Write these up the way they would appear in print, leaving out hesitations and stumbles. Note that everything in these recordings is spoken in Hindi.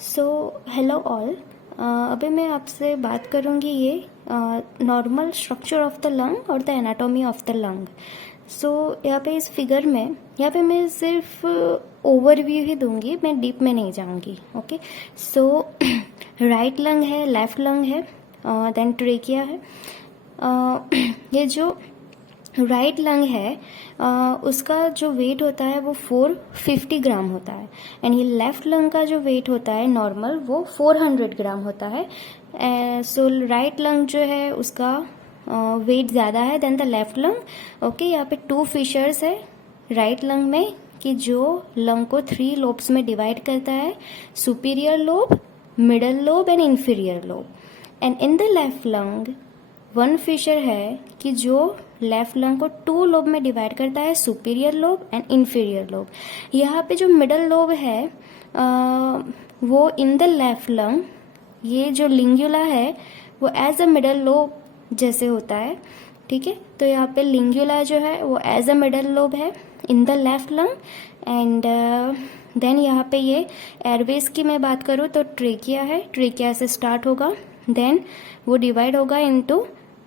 So hello all. अभी मैं आपसे बात करूँगी ये normal structure of the lung और the anatomy of the lung. So यहाँ पे इस फिगर में यहाँ पे मैं सिर्फ ओवरव्यू ही दूंगी, मैं डीप में नहीं जाऊँगी। ओके, सो राइट लंग है, लेफ्ट लंग है, देन ट्रेकिया है। ये जो राइट लंग है उसका जो वेट होता है वो 450 ग्राम होता है, एंड ये लेफ्ट लंग का जो वेट होता है नॉर्मल वो 400 ग्राम होता है। सो राइट लंग जो है उसका वेट ज़्यादा है than the left lung. Okay, यहाँ पे 2 फिशर्स है राइट लंग में कि जो लंग को 3 लोब्स में डिवाइड करता है, superior lobe, middle lobe and inferior lobe. And in the left lung 1 fissure है कि जो लेफ्ट लंग को 2 लोब में डिवाइड करता है, superior lobe and inferior lobe. यहाँ पे जो मिडल लोब है वो इन द लेफ्ट लंग, ये जो लिंगुला है वो एज अ मिडल लोब जैसे होता है। ठीक है, तो यहाँ पे लिंगुला जो है वो एज अ मिडल लोब है in the left lung. And then यहाँ पे ये एयरवेज की मैं बात करूँ तो ट्रेकिया है, ट्रेकिया से स्टार्ट होगा, देन वो डिवाइड होगा into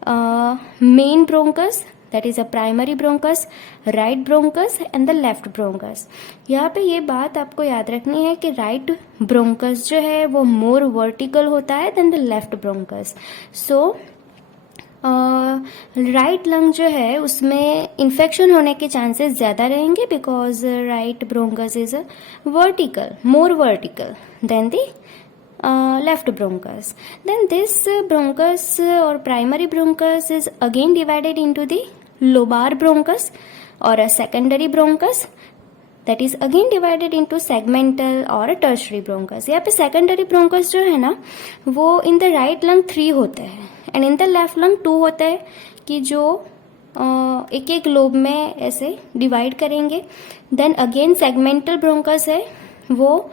main bronchus, that is a primary bronchus, right bronchus and the left bronchus. यहाँ पे ये बात आपको याद रखनी है कि राइट ब्रोंकस जो है वो मोर वर्टिकल होता है than the left bronchus. So right lung जो है उसमें इन्फेक्शन होने के चांसेस ज़्यादा रहेंगे because right bronchus is vertical, more vertical than the left bronchus. Then this bronchus or primary bronchus is again divided into the lobar bronchus or a secondary bronchus, that is again divided into segmental or a tertiary bronchus. यहाँ पे secondary bronchus जो है ना वो in the right lung 3 होते हैं and in the left lung 2 होते हैं कि जो एक एक लोब में ऐसे डिवाइड करेंगे। देन अगेन सेगमेंटल ब्रोंकस है वो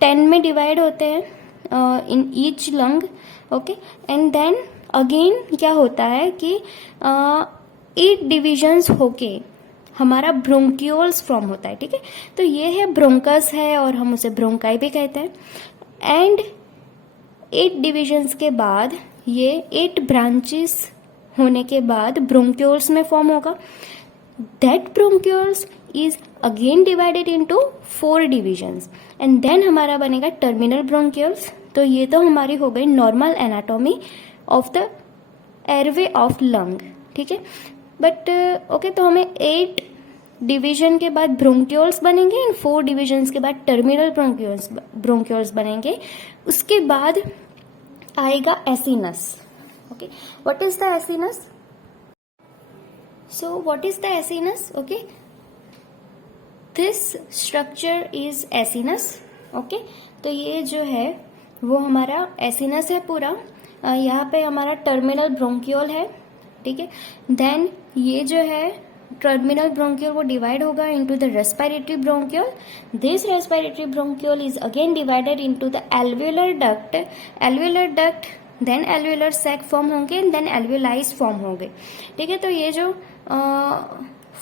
10 में डिवाइड होते हैं in each lung. Okay, and then again क्या होता है कि 8 डिविजन्स होके हमारा ब्रोंक्यूल्स फॉर्म होता है। ठीक है, तो ये है ब्रोंकस है और हम उसे ब्रोंकाई भी कहते हैं। एंड 8 डिविजन्स के बाद ये 8 ब्रांचेस होने के बाद ब्रोंक्यूल्स में फॉर्म होगा। That bronchioles is again divided into 4 divisions and then हमारा बनेगा टर्मिनल ब्रोंक्यूल्स। तो ये तो हमारी हो गई normal anatomy of the airway of lung. ठीक है, बट ओके, तो हमें 8 डिवीजन के बाद ब्रोंक्यूल्स बनेंगे एंड 4 डिविजन्स के बाद टर्मिनल ब्रोंक्यूल्स बनेंगे। उसके बाद आएगा acinus. Okay, what is the acinus? So what is the acinus? Okay, this structure is acinus. Okay, तो ये जो है वो हमारा एसिनस है पूरा। यहाँ पे हमारा टर्मिनल ब्रोंक्यूल है। ठीक है, देन ये जो है टर्मिनल ब्रोंक्यूल वो डिवाइड होगा into the respiratory bronchiole. This respiratory bronchiole is again divided into the alveolar duct. Alveolar duct then alveolar sac form होंगे देन एल्वियोलाइज फॉर्म होंगे। ठीक है, तो ये जो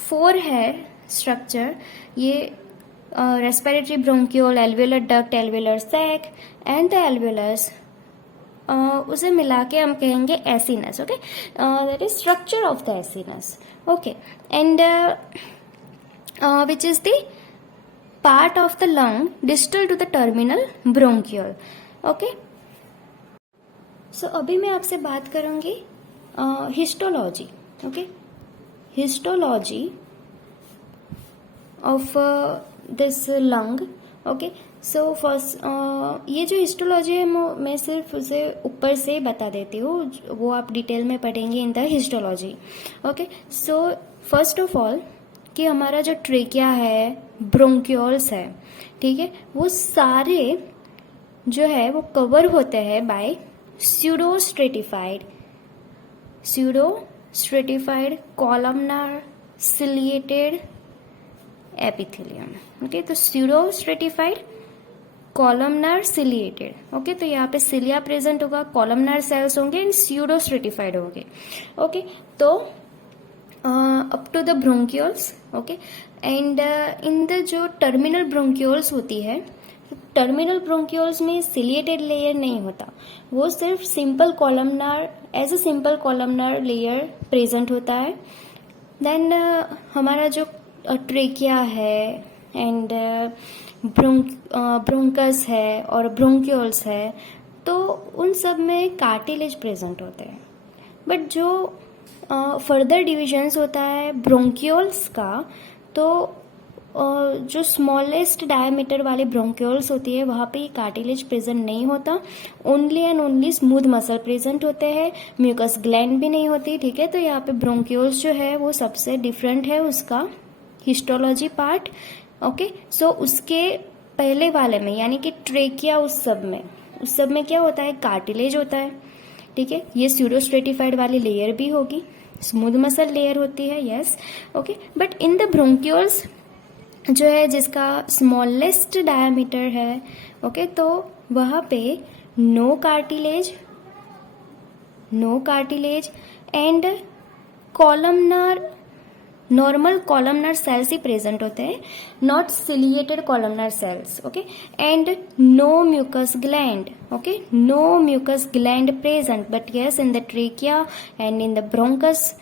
4 है स्ट्रक्चर, ये respiratory bronchiole, alveolar duct, alveolar sac and the alveolus, उसे मिला के हम कहेंगे acinus. Okay, that is structure of the acinus. Okay, and which is the part of the lung distal to the terminal bronchiole. Okay, so अभी मैं आपसे बात करूंगी histology. Okay, histology of this lung. Okay, so first ये जो हिस्टोलॉजी है मैं सिर्फ उसे ऊपर से बता देती हूँ, वो आप डिटेल में पढ़ेंगे in the histology. Okay, so first of all कि हमारा जो ट्रेकिया है, ब्रोंक्यूल्स है, ठीक है, वो सारे जो है वो कवर होते हैं by pseudostratified columnar ciliated epithelium. Okay, तो स्यूडोस्ट्रेटिफाइड कॉलमनार सिलिएटेड। ओके, तो यहाँ पे सिलिया प्रेजेंट होगा, कॉलमनार सेल्स होंगे एंड स्यूडोस्ट्रेटिफाइड होंगे। ओके, तो up to the bronchioles. Okay, and in the जो टर्मिनल ब्रोंक्यूल्स होती है टर्मिनल ब्रोंक्यूल्स में सिलिएटेड लेयर नहीं होता, वो सिर्फ simple columnar, as a simple columnar layer present होता है। देन हमारा जो ट्रेकिया है एंड ब्रोंकस है और ब्रोंक्यूल्स है, तो उन सब में कार्टिलेज प्रेजेंट होते हैं। बट जो फर्दर डिविजन्स होता है ब्रोंक्यूल्स का, तो जो स्मॉलेस्ट डायमीटर वाली ब्रोंक्यूल्स होती है वहाँ पे कार्टिलेज प्रेजेंट नहीं होता, only and only smooth muscle present होते हैं, म्यूकस ग्लैंड भी नहीं होती। ठीक है, तो यहाँ पे ब्रोंक्यूल्स जो है वो सबसे डिफरेंट है उसका हिस्टोलॉजी पार्ट। ओके, सो उसके पहले वाले में यानी कि ट्रेकिया, उस सब में क्या होता है, कार्टिलेज होता है। ठीक है, ये स्यूडोस्ट्रेटिफाइड वाली लेयर भी होगी, स्मूथ मसल लेयर होती है, yes. Okay, but in the bronchioles जो है जिसका स्मॉलेस्ट डायमीटर है, ओके, तो वहाँ पे no cartilage and columnar, normal columnar cells ही प्रेजेंट होते हैं, not ciliated columnar cells. Okay, and no mucus gland, okay, no mucus gland present, but yes in the trachea and in the bronchus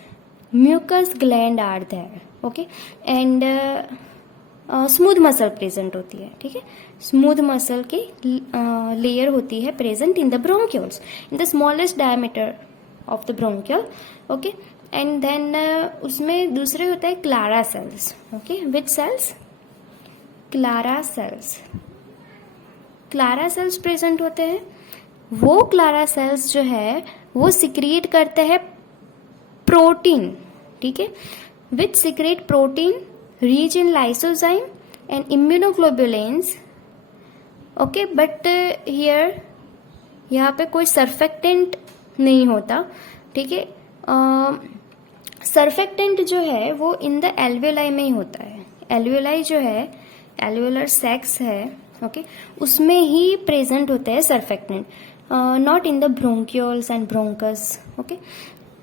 mucus gland are there. Okay, and smooth muscle present होती है। ठीक है, स्मूथ मसल की लेयर होती है present in the bronchioles, in the smallest diameter of the bronchiole. Okay, and then उसमें दूसरे होता है Clara cells. Okay, which cells, Clara cells present होते हैं। वो क्लारा सेल्स जो है वो सिक्रिएट करते हैं प्रोटीन। ठीक है, which secrete protein rich in lysozyme and immunoglobulins. Okay, but here यहाँ पे कोई सर्फेक्टेंट नहीं होता। ठीक है, सर्फेक्टेंट जो है वो इन द एल्वेलाई में ही होता है। एल्वेलाई जो है, एल्वेलर सेक्स है, ओके, उसमें ही प्रेजेंट होते हैं surfactant, not in the bronchioles and bronchus. Okay,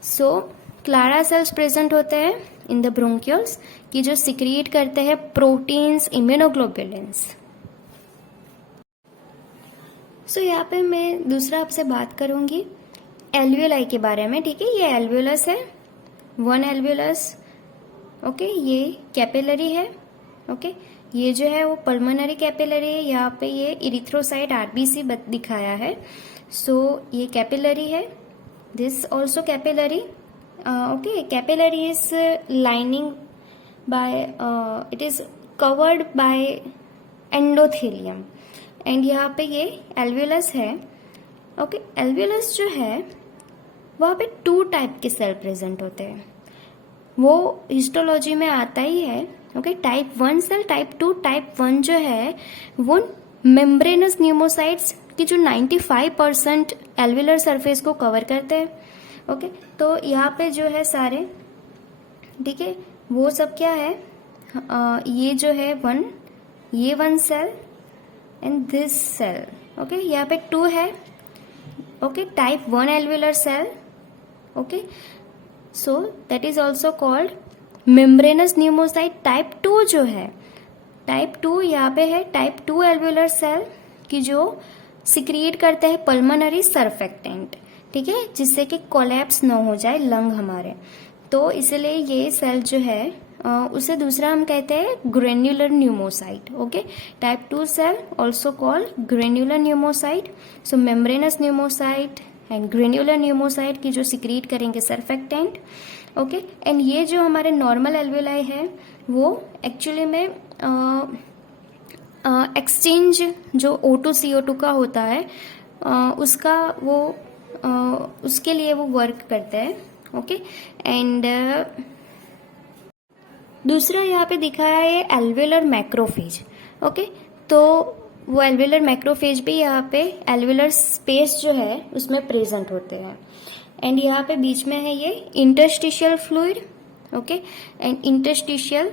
so Clara cells present होते हैं इन द ब्रोंक्यूल्स की जो सिक्रिएट करते हैं प्रोटीन्स, इम्यूनोग्लोबुलिन्स। सो यहाँ पे मैं दूसरा आपसे बात करूंगी एल्वियोलाई के बारे में। ठीक है, ये एल्वियोलस है, वन एल्वियोलस। ओके, ये कैपिलरी है। ओके, ये जो है वो पल्मोनरी कैपिलरी है। यहाँ पे ये इरिथ्रोसाइट आरबीसी दिखाया है, सो ये कैपिलरी है। This also capillary. Okay, capillary is lining by it is covered by endothelium and यहाँ पे ये alveolus है। Okay, alveolus जो है वहाँ पे 2 टाइप के सेल प्रेजेंट होते हैं, वो हिस्टोलॉजी में आता ही है। Okay, type 1 cell, type 2। Type 1 जो है वो मेम्ब्रेनस न्यूमोसाइट्स की जो 95% एल्वेलर सरफेस को कवर करते हैं। ओके, तो यहाँ पे जो है सारे, ठीक है, वो सब क्या है, ये जो है ये 1 cell and this cell. Okay, यहाँ पे 2 है। Okay, type 1 alveolar cell. Okay, so that is also called membranous pneumocyte. Type 2 जो है, टाइप 2 यहाँ पे है टाइप 2 एल्वेलर सेल की जो सिक्रिएट करते हैं पल्मोनरी सर्फेक्टेंट। ठीक है, जिससे कि कोलैप्स न हो जाए लंग हमारे, तो इसलिए ये सेल जो है उसे दूसरा हम कहते हैं granular pneumocyte. Okay, type 2 cell also called granular pneumocyte. So membranous pneumocyte and granular pneumocyte की जो सिक्रीट करेंगे सर्फेक्टेंट। ओके, एंड ये जो हमारे नॉर्मल एल्वेलाई है वो एक्चुअली में एक्सचेंज जो O2 CO2 का होता है उसका वो उसके लिए वो वर्क करते हैं। ओके, एंड दूसरा यहाँ पे दिखाया है एल्वेलर मैक्रोफेज। ओके, तो वो एल्वेलर मैक्रोफेज भी यहाँ पे एल्वेलर स्पेस जो है उसमें प्रेजेंट होते हैं। एंड यहाँ पे बीच में है ये interstitial fluid. Okay, and interstitial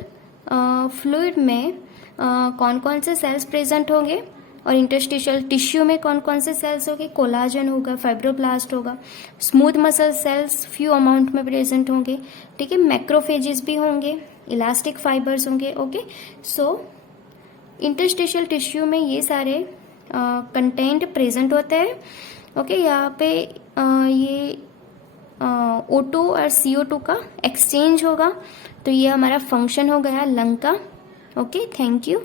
fluid में कौन कौन से सेल्स प्रेजेंट होंगे और इंटरस्टिशियल टिश्यू में कौन कौन से सेल्स होंगे, कोलाजन होगा, फाइब्रोब्लास्ट होगा, smooth muscle cells few amount में प्रेजेंट होंगे। ठीक है, मैक्रोफेजेस भी होंगे, इलास्टिक फाइबर्स होंगे। ओके, सो इंटरस्टिशियल टिश्यू में ये सारे कंटेंट प्रेजेंट होते हैं। ओके, यहाँ पे ये O2 और CO2 का एक्सचेंज होगा, तो ये हमारा फंक्शन हो गया लंग का। Okay, thank you.